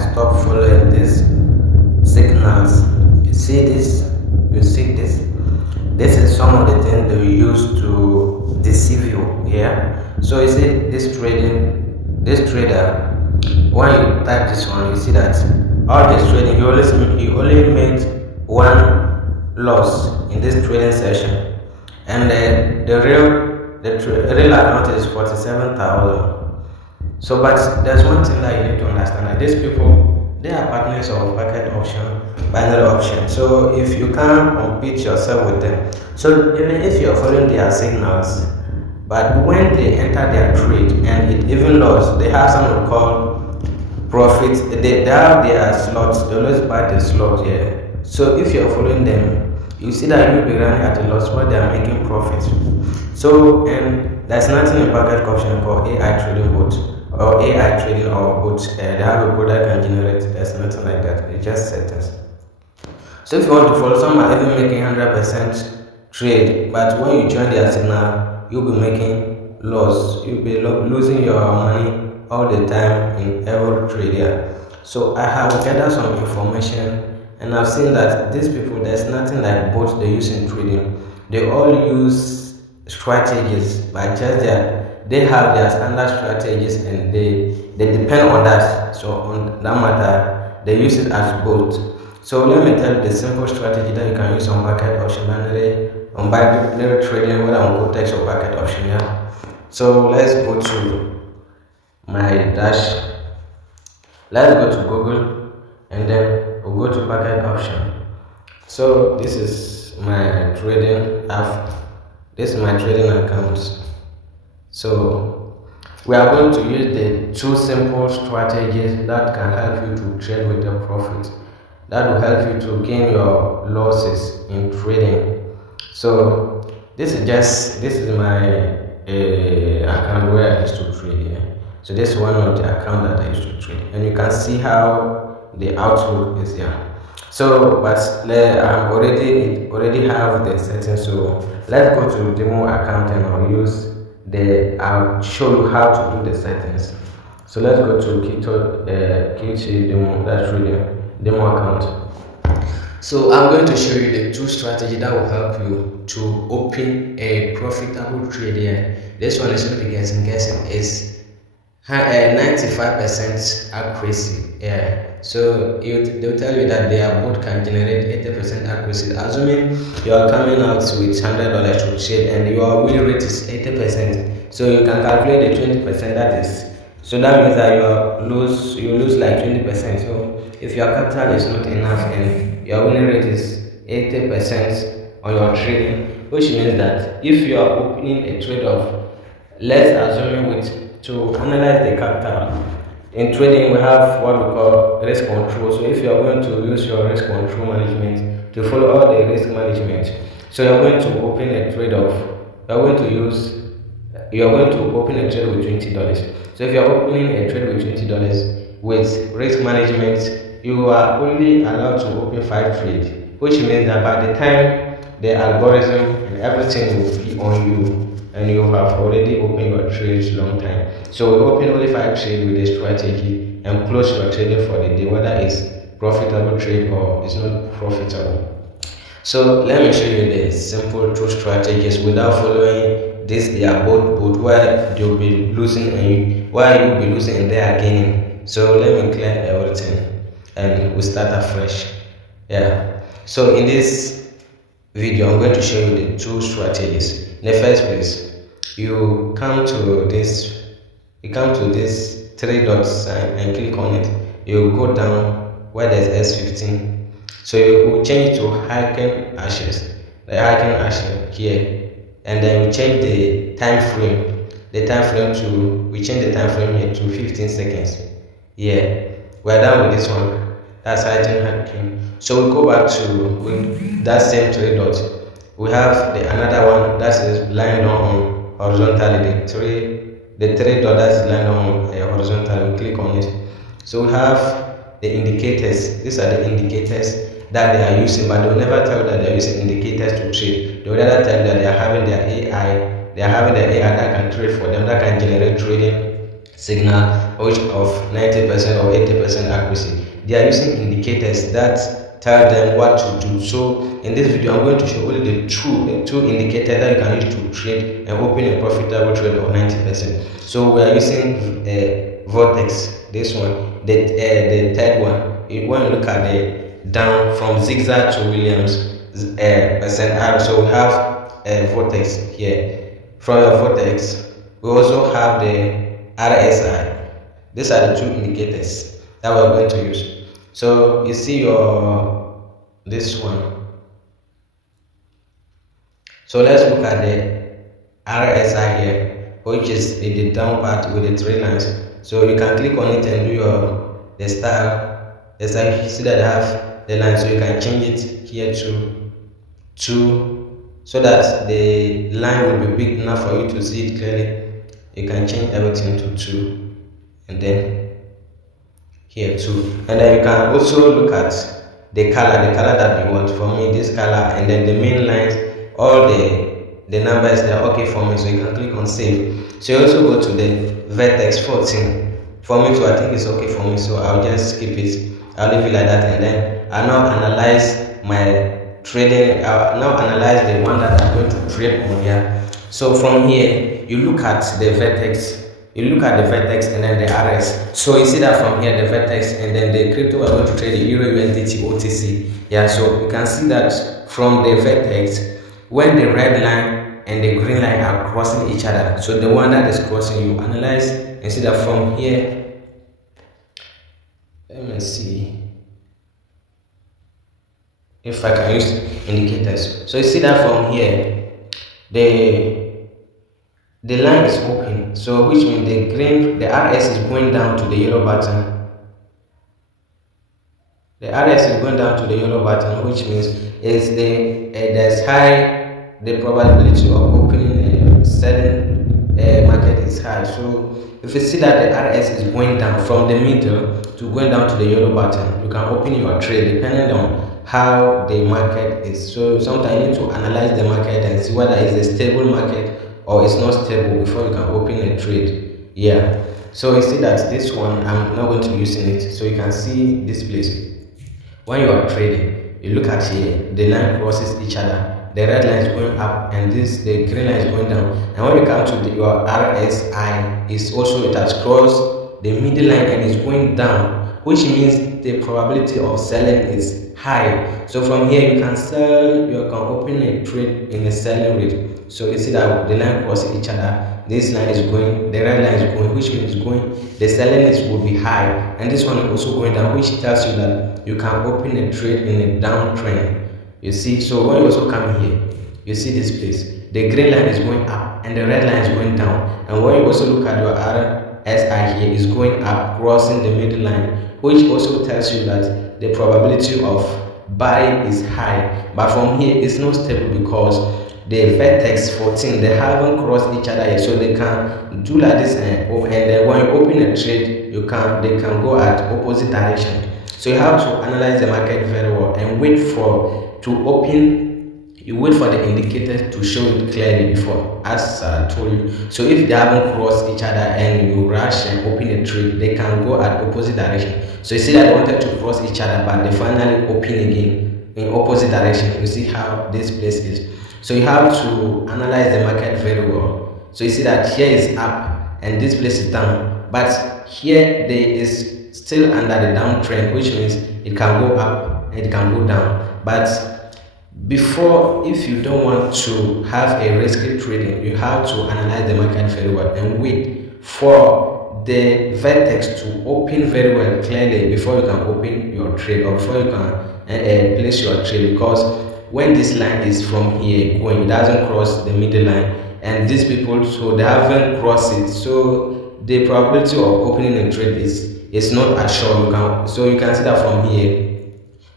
stop following these signals. You see this? You see this? This is some of the things they use to deceive you. Yeah. So you see this trader. When you type this one, you see that all this trading he only made one loss in this trading session, and the real amount is 47,000. So, but there's one thing that you need to understand: that these people, they are partners of market option, binary option. So if you can't compete yourself with them, so even if you're following their signals, but when they enter their trade and it even lost, they have something called profit. They have their slots. They always buy the slot here. So if you're following them, you see that you'll be running at a loss, but they are making profit. So, and there's nothing in market option called AI trading bot or AI trading or bot. They have a product can generate. There's nothing like that. It's just settings. So if you want to follow, some are even making 100% trade, but when you join their signal, you'll be making loss. You'll be losing your money all the time in every trade here. So I have gathered some information, and I've seen that these people, there's nothing like bots they use in trading. They all use strategies, but just that they have their standard strategies and they depend on that. So on that matter, they use it as both. So let me tell you the simple strategy that you can use on market option binary, on binary trading, whether on Cortex or market option. Yeah. So let's go to my dash. Let's go to Google and then we'll go to market option. So this is my trading app. This is my trading account. So we are going to use the two simple strategies that can help you to trade with a profit. That will help you to gain your losses in trading. So this is my account where I used to trade here. So this is one of the account that I used to trade, and you can see how the outlook is here. So, but I already have the settings. So let's go to demo account and I'll show you how to do the settings. So let's go to Kito demo. That's really demo account. So I'm going to show you the two strategy that will help you to open a profitable trade here. This one is not guessing. Is 95% accuracy. Yeah. So they'll tell you that their bot can generate 80% accuracy. Assuming you are coming out with $100 to trade and your win rate is 80%. So you can calculate the 20% that is. So that means that you lose like 20%. So if your capital is not enough and your winning rate is 80% on your trading, which means that if you are opening a trade of, let's assume to analyze the capital. In trading, we have what we call risk control. So if you are going to use your risk control management to follow all the risk management, so you're going to open a trade of, you're going to open a trade with $20. So if you're opening a trade with $20 with risk management, you are only allowed to open 5 trades, which means that by the time the algorithm and everything will be on you, and you have already opened your trades long time. So we open only 5 trades with this strategy and close your trading for the day, whether it's profitable trade or it's not profitable. So let me show you the simple two strategies without following this. They are both where you'll be losing and where you'll be losing and they are gaining. So let me clear everything and we start afresh. Yeah. So in this video, I'm going to show you the two strategies. In the first place, you come to this 3 dots sign and click on it. You go down where there's S15. So you will change it to Heiken Ashes, the Heiken Ashes here, and then we change the time frame. We change the time frame here to 15 seconds. Yeah, we're done with this one. That's Heiken. So we go back to that same 3 dots. We have another one that is lined on horizontally. The three dots that's lined on horizontally. We click on it. So we have the indicators. These are the indicators that they are using, but they'll never tell you that they're using indicators to trade. They'll rather tell you that they are having their AI. They are having their AI that can trade for them, that can generate trading signal which of 90% or 80% accuracy. They are using indicators that tell them what to do. So in this video, I'm going to show only the two indicators that you can use to trade and open a profitable trade of 90%. So we are using vortex, this one, the third one. When you look at the down from zigzag to Williams percent R, so we have a vortex here. From your vortex, we also have the RSI. These are the two indicators that we're going to use. So you see this one. So let's look at the RSI here, which is the down part with the three lines. So you can click on it and do the style. You see that I have the line, so you can change it here to 2, so that the line will be big enough for you to see it clearly. You can change everything to 2, and then here 2, and then you can also look at the color that you want. For me, this color, and then the main lines, all the numbers, they are okay for me, so you can click on save. So you also go to the vertex 14 for me, so I think it's okay for me, so I'll just skip it. I'll leave it like that, and then I'll now analyze my trading. I'll now analyze the one that I'm going to trade on here. So from here, you look at the vertex. And then the RS. So you see that from here, the vertex, and then the crypto we're going to trade, the Euro USDT OTC. Yeah, so you can see that from the vertex, when the red line and the green line are crossing each other, so the one that is crossing, you analyze and see that from here. Let me see if I can use indicators. So you see that from here, the line is open, so which means the RS is going down to the yellow button. The RS is going down to the yellow button, which means there's high, the probability of opening selling market is high. So if you see that the RS is going down from the middle to going down to the yellow button, you can open your trade depending on how the market is. So sometimes you need to analyze the market and see whether it's a stable market or it's not stable before you can open a trade. Yeah, so you see that this one, I'm not going to be using it. So you can see this place. When you are trading, you look at here, the line crosses each other. The red line is going up and the green line is going down. And when you come to your RSI, it has crossed the middle line and is going down, which means the probability of selling is high. So from here, you can sell, you can open a trade in a selling rate. So you see that the line crosses each other. This line is going, the red line is going, which means the selling will be high, and this one is also going down, which tells you that you can open a trade in a downtrend. You see, so when you also come here, you see this place, the green line is going up and the red line is going down. And when you also look at your RSI here, is going up, crossing the middle line, which also tells you that the probability of buying is high. But from here, it's not stable because the vertex 14, they haven't crossed each other yet, so they can do like this, and then when you open a trade, they can go at opposite direction. So you have to analyze the market very well and wait for the indicators to show it clearly before, as I told you. So if they haven't crossed each other and you rush and open a trade, they can go at opposite direction. So you see that they wanted to cross each other, but they finally open again in opposite direction. You see how this place is. So you have to analyze the market very well. So you see that here is up and this place is down, but here there is still under the downtrend, which means it can go up and it can go down. But before, if you don't want to have a risky trading, you have to analyze the market very well and wait for the vertex to open very well clearly before you can open your trade, or before you can place your trade. Because when this line is from here going, it doesn't cross the middle line, and these people, so they haven't crossed it, so the probability of opening a trade is not as sure. So you can see that from here,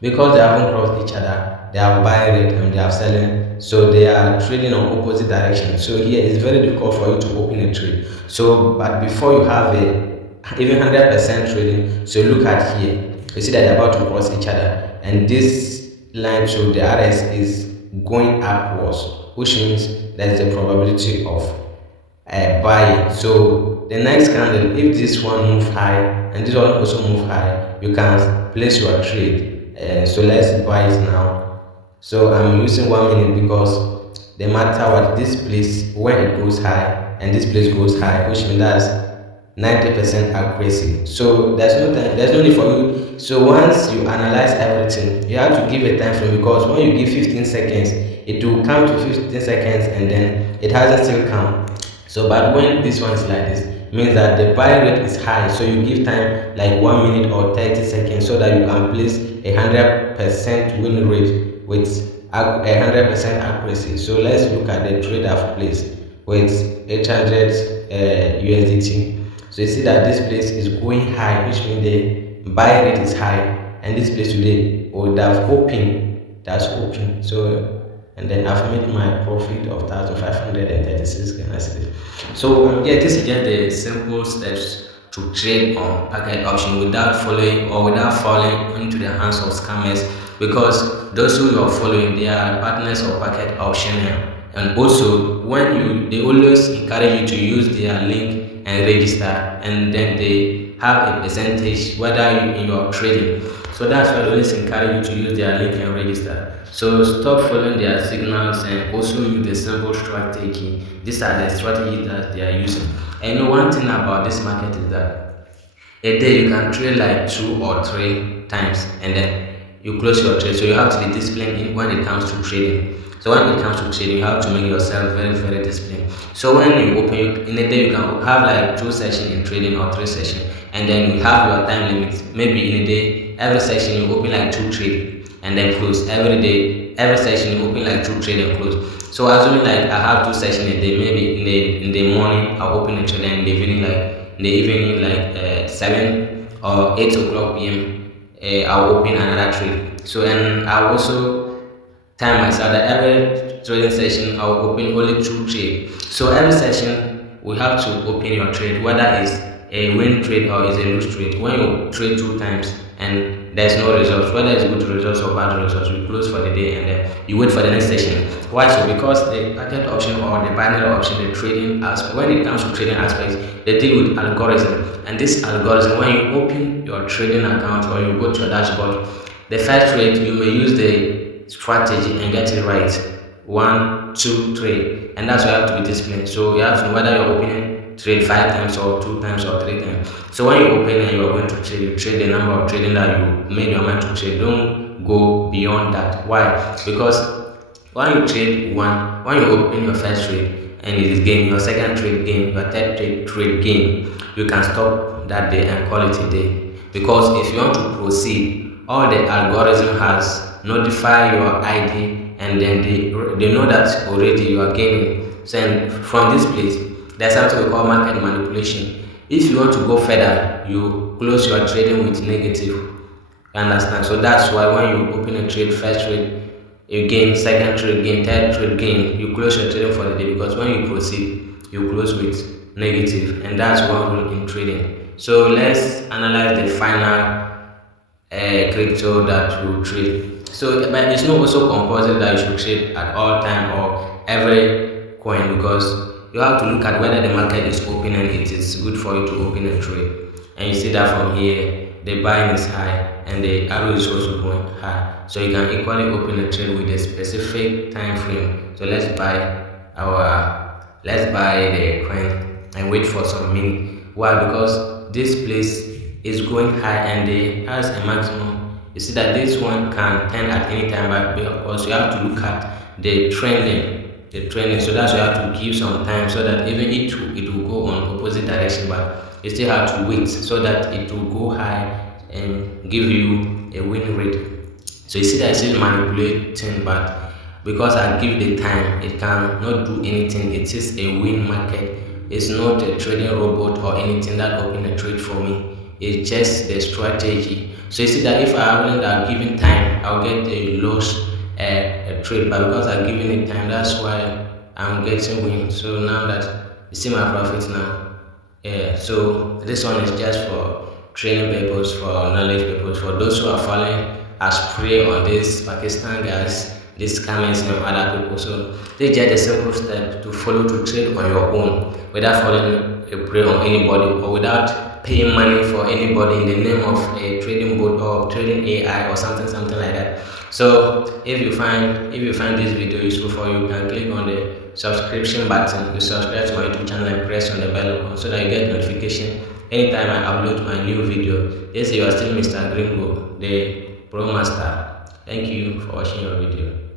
because they haven't crossed each other, they have buying rate and they are selling, so they are trading on opposite direction. So here it's very difficult for you to open a trade. So but before you have even 100% trading, so look at here, you see that they're about to cross each other, and this line, so the RS is going upwards, which means there is a probability of buying. So the next candle, if this one move high and this one also move high, you can place your trade. So let's buy it now. So I'm using 1 minute because the matter what this place when it goes high and this place goes high, which means that's 90% accuracy. So there's no need for you. So once you analyze everything, you have to give a time frame, because when you give 15 seconds, it will count to 15 seconds and then it hasn't still come. So but when this one is like this, means that the buy rate is high, so you give time like 1 minute or 30 seconds so that you can place 100% win rate with 100% accuracy. So let's look at the trade I've placed with 800 USDT. So you see that this place is going high, which means the buy rate is high, and this place today would have opened, that's open. So and then I've made my profit of 1,536 Ghana cedis. So yeah, this is just the simple steps to trade on packet option without following or without falling into the hands of scammers, because those who you are following, they are partners of packet option here. And also when they always encourage you to use their link and register, and then they have a percentage whether you are trading. So that's why they always encourage you to use their link and register. So stop following their signals and also use the simple strategy. These are the strategies that they are using. And you know, one thing about this market is that a day you can trade like 2 or 3 times and then you close your trade. So you have to be disciplined when it comes to trading. So when it comes to trading, you have to make yourself very, very disciplined. So when you open, in a day you can have like 2 sessions in trading or 3 sessions, and then you have your time limit. Maybe in a day, every session you open like 2 trades and then close. Every day, every session you open like 2 trades and close. So assuming like I have 2 sessions a day, maybe in the morning I'll open a trade, and in the evening like 7 or 8 o'clock p.m. I'll open another trade. So and I'll also time myself that every trading session I'll open only 2 trades. So every session we have to open your trade, whether it's a win trade or is a lose trade. When you trade 2 times and there's no results, whether it's good results or bad results, you close for the day and then you wait for the next session. Why so? Because the packet option or the binary option, the trading aspect, when it comes to trading aspects, they deal with algorithm. And this algorithm, when you open your trading account or you go to your dashboard, the first trade you may use the strategy and get it right. 1, 2, 3, and that's why you have to be disciplined. So you have to know whether you're opening trade 5 times or 2 times or 3 times. So when you open and you're going to trade, you trade the number of trading that you made your mind to trade. Don't go beyond that. Why? Because when you trade when you open your first trade and it is gain, your second trade gain, your third trade gain, you can stop that day and call it a day. Because if you want to proceed, all the algorithm has notify your ID, and then they know that already you are gaining. So from this place, there's something we call market manipulation. If you want to go further, you close your trading with negative. You understand? So that's why when you open a trade, first trade you gain, second trade gain, third trade gain, you close your trading for the day, because when you proceed, you close with negative, and that's one rule in trading. So let's analyze the final crypto that you trade. So but it's not also compulsory that you should trade at all time or every coin, because you have to look at whether the market is open and it is good for you to open a trade. And you see that from here, the buying is high and the arrow is also going high. So you can equally open a trade with a specific time frame. So let's buy the coin and wait for some minute. Why? Because this place is going high and it has a maximum. You see that this one can turn at any time, but because you have to look at the trending. So that's why you have to give some time, so that even it will go on opposite direction, but you still have to wait so that it will go high and give you a win rate. So you see that it's still manipulating, but because I give the time, it cannot do anything. It is a win market. It's not a trading robot or anything that open a trade for me. It's just the strategy. So you see that if I haven't given time, I'll get a loss a trade, but because I'm giving it time, that's why I'm getting win. So now that you see my profit now, so this one is just for training purpose, for knowledge purpose, for those who are following as prey on this Pakistan guys, these scammers and other people. So they just a simple step to follow to trade on your own without following prey on anybody, or without paying money for anybody in the name of a trading bot or trading AI or something like that. So if you find this video useful for you, you can click on the subscription button. You subscribe to my YouTube channel and press on the bell icon so that you get notification anytime I upload my new video. Yes, you are still Mr. Gringo, the Pro Master. Thank you for watching your video.